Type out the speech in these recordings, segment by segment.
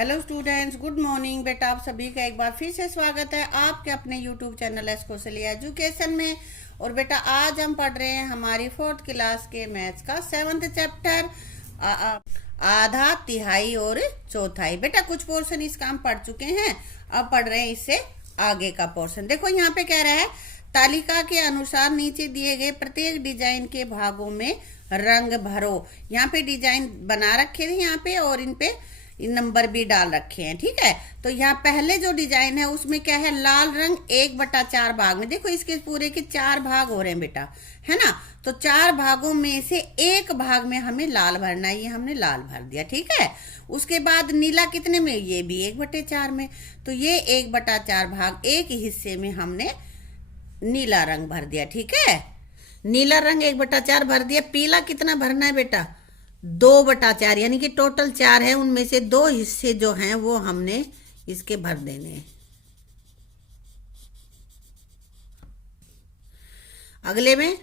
Hello students, good morning. बेटा आप सभी का एक बार फिर से स्वागत है आपके अपने यूट्यूब चैनल एस्कोसली एजुकेशन में। और बेटा आज हम पढ़ रहे हैं हमारी 4th क्लास के मैथ्स का 7th चैप्टर आधा तिहाई और चौथाई। बेटा कुछ पोर्शन इसका हम पढ़ चुके हैं, अब पढ़ रहे हैं इससे आगे का पोर्शन। देखो यहाँ पे कह रहा है तालिका के अनुसार नीचे दिए गए प्रत्येक डिजाइन के भागों में रंग भरो। यहाँ पे डिजाइन बना रखे थे यहाँ पे और इन पे नंबर भी डाल रखे हैं। ठीक है, तो यहाँ पहले जो डिजाइन है उसमें क्या है, लाल रंग 1/4 भाग में। देखो इसके पूरे के 4 भाग हो रहे हैं बेटा, है ना। तो 4 भागों में से एक भाग में हमें लाल भरना है, ये हमने लाल भर दिया। ठीक है, उसके बाद नीला कितने में, ये भी 1/4 में। तो ये 1/4 भाग एक हिस्से में हमने नीला रंग भर दिया। ठीक है, नीला रंग 1/4 भर दिया। पीला कितना भरना है बेटा, 2/4, यानी कि टोटल 4 है, उनमें से 2 हिस्से जो हैं वो हमने इसके भर देने हैं। अगले में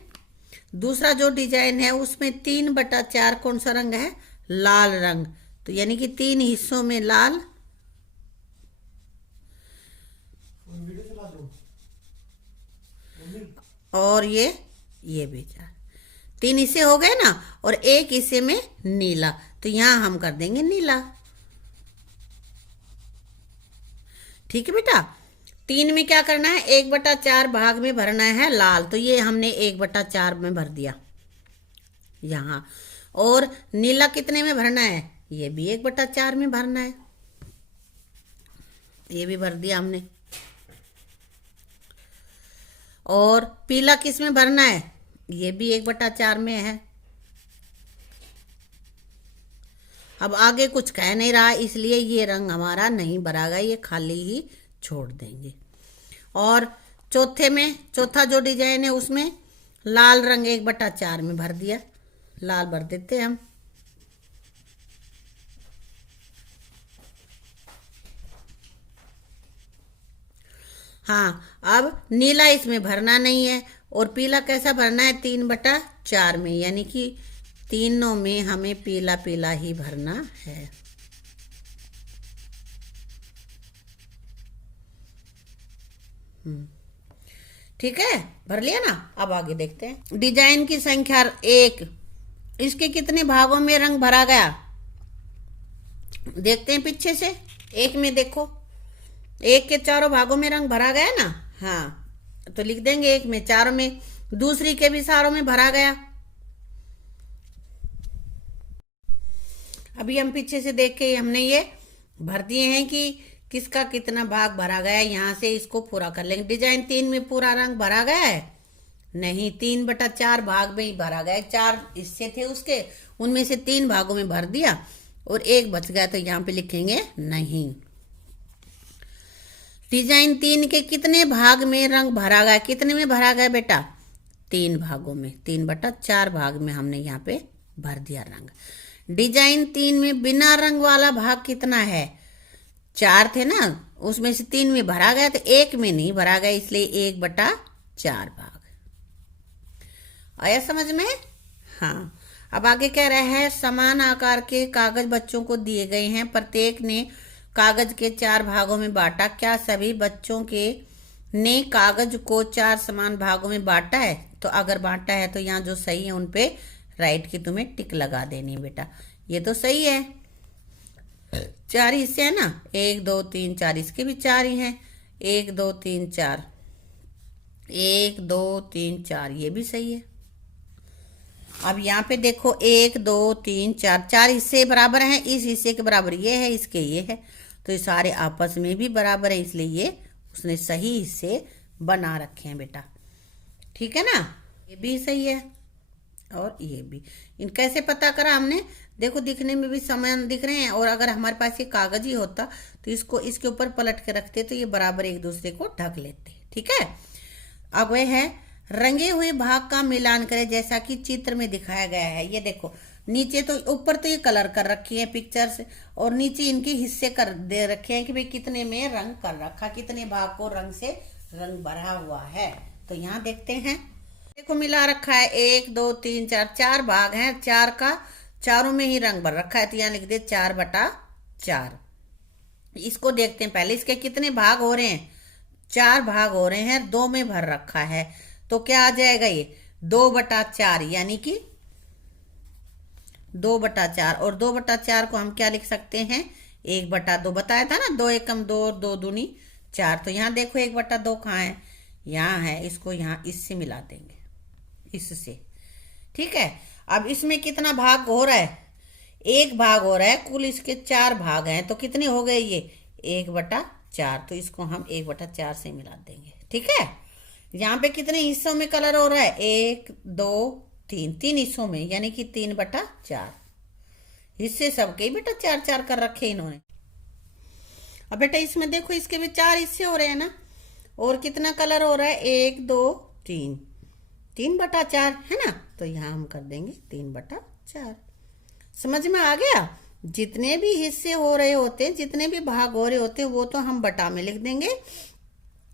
दूसरा जो डिजाइन है उसमें 3/4 कौन सा रंग है, लाल रंग। तो यानी कि 3 हिस्सों में लाल, और ये भी 4, 3 हिस्से हो गए ना, और एक हिस्से में नीला। तो यहां हम कर देंगे नीला। ठीक है बेटा, 3 में क्या करना है, 1/4 भाग में भरना है लाल। तो ये हमने 1/4 में भर दिया यहां। और नीला कितने में भरना है, ये भी 1/4 में भरना है, ये भी भर दिया हमने। और पीला किस में भरना है, ये भी 1/4 में है। अब आगे कुछ कह नहीं रहा, इसलिए ये रंग हमारा नहीं भरागा, ये खाली ही छोड़ देंगे। और चौथा जो डिजाइन है उसमें लाल रंग 1/4 में भर दिया, लाल भर देते हैं हम। हाँ, अब नीला इसमें भरना नहीं है। और पीला कैसा भरना है, 3/4 में, यानी कि तीनों में हमें पीला पीला ही भरना है। ठीक है, भर लिया ना। अब आगे देखते हैं डिजाइन की संख्या 1, इसके कितने भागों में रंग भरा गया, देखते हैं पीछे से। 1 में देखो, 1 के 4 भागों में रंग भरा गया ना। हाँ, तो लिख देंगे 1 में, 4 में। दूसरी के भी सारों में भरा गया। अभी हम पीछे से देख के हमने ये भर दिए हैं कि किसका कितना भाग भरा गया। यहां से इसको पूरा कर लेंगे। डिजाइन 3 में पूरा रंग भरा गया है, नहीं, 3/4 भाग में ही भरा गया। 4 हिस्से थे उसके, उनमें से 3 भागों में भर दिया और 1 बच गया, तो यहाँ पे लिखेंगे नहीं। डिजाइन 3 के कितने भाग में रंग भरा गया, कितने में भरा गया बेटा, 3 भागों में। 3/4 भाग में हमने यहाँ पे भर दिया रंग। डिजाइन 3 में बिना रंग वाला भाग कितना है, 4 थे ना, उसमें से 3 में भरा गया, तो 1 में नहीं भरा गया, इसलिए 1/4 भाग। आया समझ में। हाँ, अब आगे कह रहा है समान आकार के कागज बच्चों को दिए गए हैं, प्रत्येक ने कागज के 4 भागों में बांटा। क्या सभी बच्चों के ने कागज को 4 समान भागों में बांटा है। तो अगर बांटा है तो यहाँ जो सही है उन पे राइट की तुम्हें टिक लगा देनी है बेटा, ये तो सही है। 4 हिस्से है ना, 1 2 3 4, इसके भी 4 ही हैं, 1 2 3 4, 1 2 3 4, ये भी सही है। अब यहाँ पे देखो 1 2 3 4, 4 हिस्से बराबर हैं, इस हिस्से के बराबर ये है, इसके ये है, तो ये सारे आपस में भी बराबर है, इसलिए ये उसने सही हिस्से बना रखे हैं बेटा। ठीक है ना, ये भी सही है और ये भी। इन कैसे पता करा हमने, देखो दिखने में भी समान दिख रहे हैं, और अगर हमारे पास ये कागज ही होता तो इसको इसके ऊपर पलट के रखते तो ये बराबर एक दूसरे को ढक लेते। ठीक है, अब वह है रंगे हुए भाग का मिलान करें जैसा कि चित्र में दिखाया गया है। ये देखो नीचे तो, ऊपर तो ये कलर कर रखी है पिक्चर से, और नीचे इनके हिस्से कर दे रखे हैं कि भाई कितने में रंग कर रखा, कितने भाग को रंग से रंग भरा हुआ है। तो यहाँ देखते हैं, देखो मिला रखा है 1 2 3 4, 4 भाग हैं, 4 का चारों में ही रंग भर रखा है, तो यहाँ लिख दे 4/4। इसको देखते हैं पहले, इसके कितने भाग हो रहे हैं, 4 भाग हो रहे हैं, 2 में भर रखा है। तो क्या आ जाएगा ये 2/4, यानी कि 2/4। और 2/4 को हम क्या लिख सकते हैं, 1/2 बताया था ना, 2 एकम 2 और 2 दूनी 4। तो यहाँ देखो 1/2 कहाँ है, यहाँ है, इसको यहाँ इससे मिला देंगे, इससे। ठीक है, अब इसमें कितना भाग हो रहा है, 1 भाग हो रहा है, कुल इसके 4 भाग हैं, तो कितने हो गए ये 1/4। तो इसको हम 1/4 से मिला देंगे। ठीक है, यहाँ पे कितने हिस्सों में कलर हो रहा है, 1 2 3, 3 हिस्सों में, यानी कि 3/4 हिस्से सबके बेटा 4-4 कर रखे इन्होंने। अब बेटा इसमें देखो, इसके भी 4 हिस्से हो रहे हैं ना, और कितना कलर हो रहा है, 1 2 3, 3/4 है ना। तो यहाँ हम कर देंगे 3/4। समझ में आ गया, जितने भी हिस्से हो रहे होते हैं, जितने भी भाग हो रहे होते हैं, वो तो हम बटा में लिख देंगे,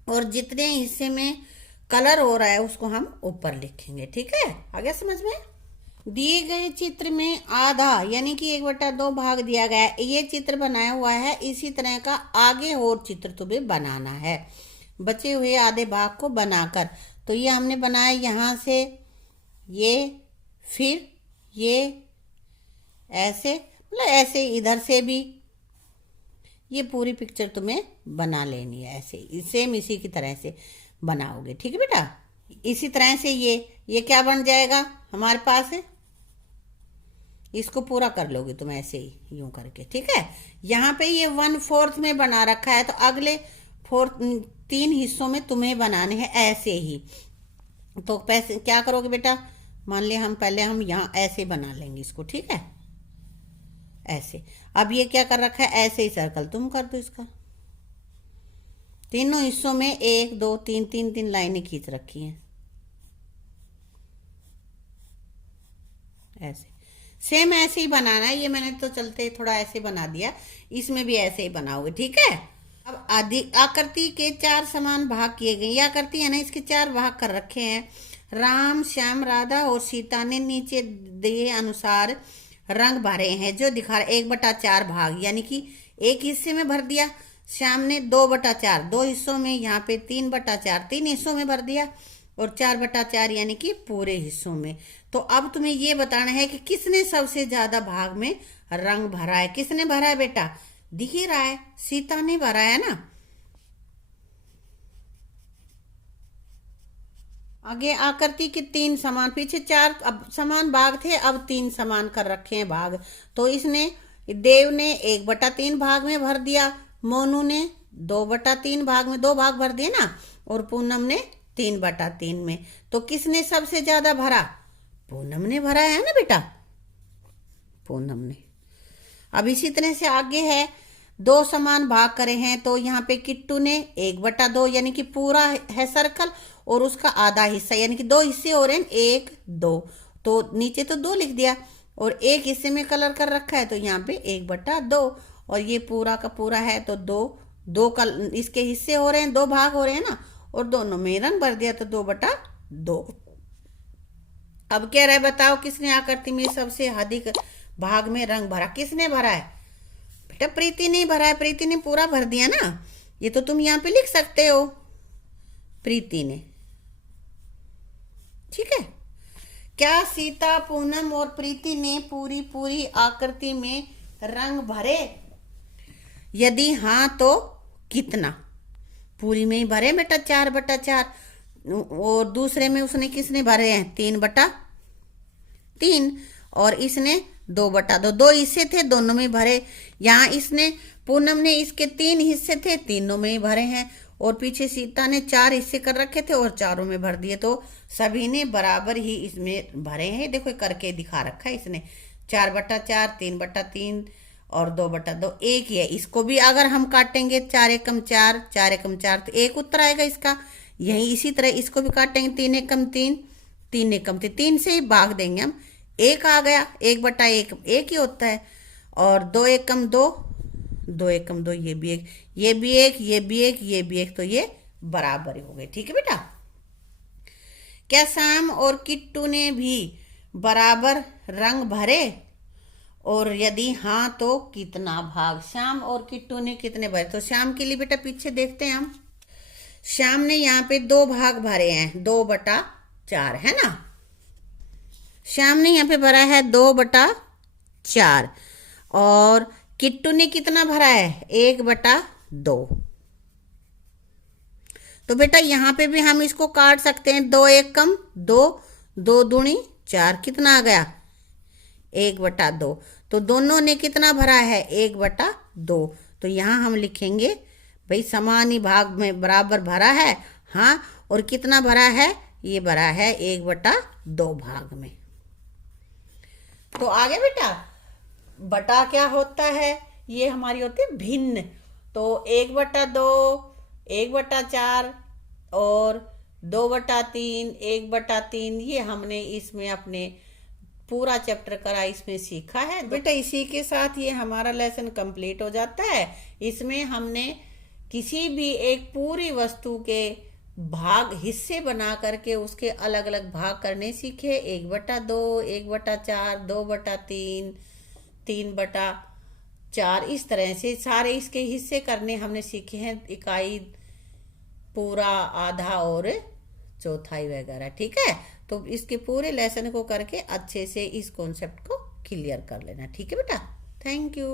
और जितने हिस्से में कलर हो रहा है उसको हम ऊपर लिखेंगे। ठीक है, आ गया समझ में। दिए गए चित्र में आधा यानी कि 1/2 भाग दिया गया है, ये चित्र बनाया हुआ है, इसी तरह का आगे और चित्र तुम्हें बनाना है बचे हुए आधे भाग को बनाकर। तो ये हमने बनाया यहाँ से, ये, फिर ये ऐसे, मतलब ऐसे इधर से भी, ये पूरी पिक्चर तुम्हें बना लेनी है ऐसे, सेम इसी की तरह से बनाओगे। ठीक है बेटा, इसी तरह से ये क्या बन जाएगा हमारे पास है, इसको पूरा कर लोगे तुम ऐसे ही यूं करके। ठीक है, यहाँ पे ये 1/4 में बना रखा है, तो अगले 3 हिस्सों में तुम्हें बनाने हैं ऐसे ही। तो पैसे क्या करोगे बेटा, मान लिया हम यहाँ ऐसे बना लेंगे इसको। ठीक है, ऐसे। अब ये क्या कर रखा है, ऐसे ही सर्कल तुम कर दो इसका, तीनों हिस्सों में 1 2 3 3 लाइनें खींच रखी हैं ऐसे। सेम ऐसे ही बनाना है, ये मैंने तो चलते थोड़ा ऐसे बना दिया, इसमें भी ऐसे ही बनाओगे। ठीक है, अब आकृति के 4 समान भाग किए गए, यह आकृति है ना, इसके 4 भाग कर रखे हैं। राम, श्याम, राधा और सीता ने नीचे दिए अनुसार रंग भरे हैं, जो दिखा रहे 1/4 भाग, यानी कि एक हिस्से में भर दिया। श्याम ने 2/4, 2 हिस्सों में, यहाँ पे 3/4, 3 हिस्सों में भर दिया, और 4/4 यानी कि पूरे हिस्सों में। तो अब तुम्हें ये बताना है कि किसने सबसे ज्यादा भाग में रंग भरा है। किसने भरा है बेटा, दिख ही रहा है, सीता ने भरा है ना। आगे आकृति के 3 समान, पीछे 4 अब समान भाग थे, अब 3 समान कर रखे हैं भाग। तो इसने, देव ने 1/3 भाग में भर दिया, मोनू ने 2/3 भाग में, 2 भाग भर दिए ना, और पूनम ने 3/3 में। तो किसने सबसे ज्यादा भरा, पूनम ने भरा है ना बेटा, पूनम ने। अब इसी तरह से आगे है, 2 समान भाग करे हैं, तो यहाँ पे किट्टू ने 1/2 यानी कि पूरा है सर्कल, और उसका आधा हिस्सा यानी कि 2 हिस्से हो रहे हैं, 1 2, तो नीचे तो 2 लिख दिया, और एक हिस्से में कलर कर रखा है, तो यहाँ पे 1/2, और ये पूरा का पूरा है, तो 2 इसके हिस्से हो रहे हैं, 2 भाग हो रहे हैं ना, और दोनों में रंग भर दिया, तो 2/2। अब क्या रहा है बताओ, किसने आकृति में सबसे अधिक भाग में रंग भरा, किसने भरा है बेटा, प्रीति ने भरा है, प्रीति ने पूरा भर दिया ना, ये तो तुम यहाँ पे लिख सकते हो, प्रीति ने। ठीक है, क्या सीता, पूनम और प्रीति ने पूरी आकृति में रंग भरे, यदि हाँ तो कितना। पूरी में ही भरे बेटा 4/4, और दूसरे में उसने किसने भरे हैं 3/3, और इसने 2/2, 2 हिस्से थे, दोनों में भरे। यहाँ इसने, पूनम ने, इसके 3 हिस्से थे, तीनों में ही भरे हैं, और पीछे सीता ने 4 हिस्से कर रखे थे और चारों में भर दिए, तो सभी ने बराबर ही इसमें भरे हैं। देखो करके दिखा रखा है इसने, 4/4, 3/3 और 2/2, एक ही है। इसको भी अगर हम काटेंगे 4 एकम 4, 4 एकम 4, तो 1 उत्तर आएगा इसका। यही इसी तरह इसको भी काटेंगे, 3 एकम 3, 3 एकम 3, 3 से ही भाग देंगे हम, 1 आ गया, 1/1 1 ही होता है, और 2 एकम 2, 2 एकम 2, ये भी 1, ये भी 1, ये भी 1, ये भी 1, तो ये बराबर हो गए। ठीक है बेटा, क्या श्याम और किट्टू ने भी बराबर रंग भरे, और यदि हाँ तो कितना भाग। श्याम और किट्टू ने कितने भरे? तो श्याम के लिए बेटा पीछे देखते हैं हम। श्याम ने यहाँ पे 2 भाग भरे हैं, 2/4 है ना। श्याम ने यहाँ पे भरा है 2/4 और किट्टू ने कितना भरा है? 1/2। तो बेटा यहाँ पे भी हम इसको काट सकते हैं। 2 1 कम 2, 2 दूनी 4, कितना आ गया? 1/2। तो दोनों ने कितना भरा है? 1/2। तो यहाँ हम लिखेंगे भाई समान ही भाग में बराबर भरा है। हाँ, और कितना भरा है? ये भरा है 1/2 भाग में। तो आगे बेटा बटा क्या होता है? ये हमारी होती है भिन्न। तो 1/2, 1/4 और 2/3, 1/3, ये हमने इसमें अपने पूरा चैप्टर करा, इसमें सीखा है बेटा। इसी के साथ ये हमारा लेसन कंप्लीट हो जाता है। इसमें हमने किसी भी एक पूरी वस्तु के भाग हिस्से बना करके उसके अलग अलग भाग करने सीखे। 1/2, 1/4, 2/3, 3/4, इस तरह से सारे इसके हिस्से करने हमने सीखे हैं। इकाई, पूरा, आधा और चौथाई वगैरह। ठीक है, तो इसके पूरे लेसन को करके अच्छे से इस कॉन्सेप्ट को क्लियर कर लेना। ठीक है बेटा, थैंक यू।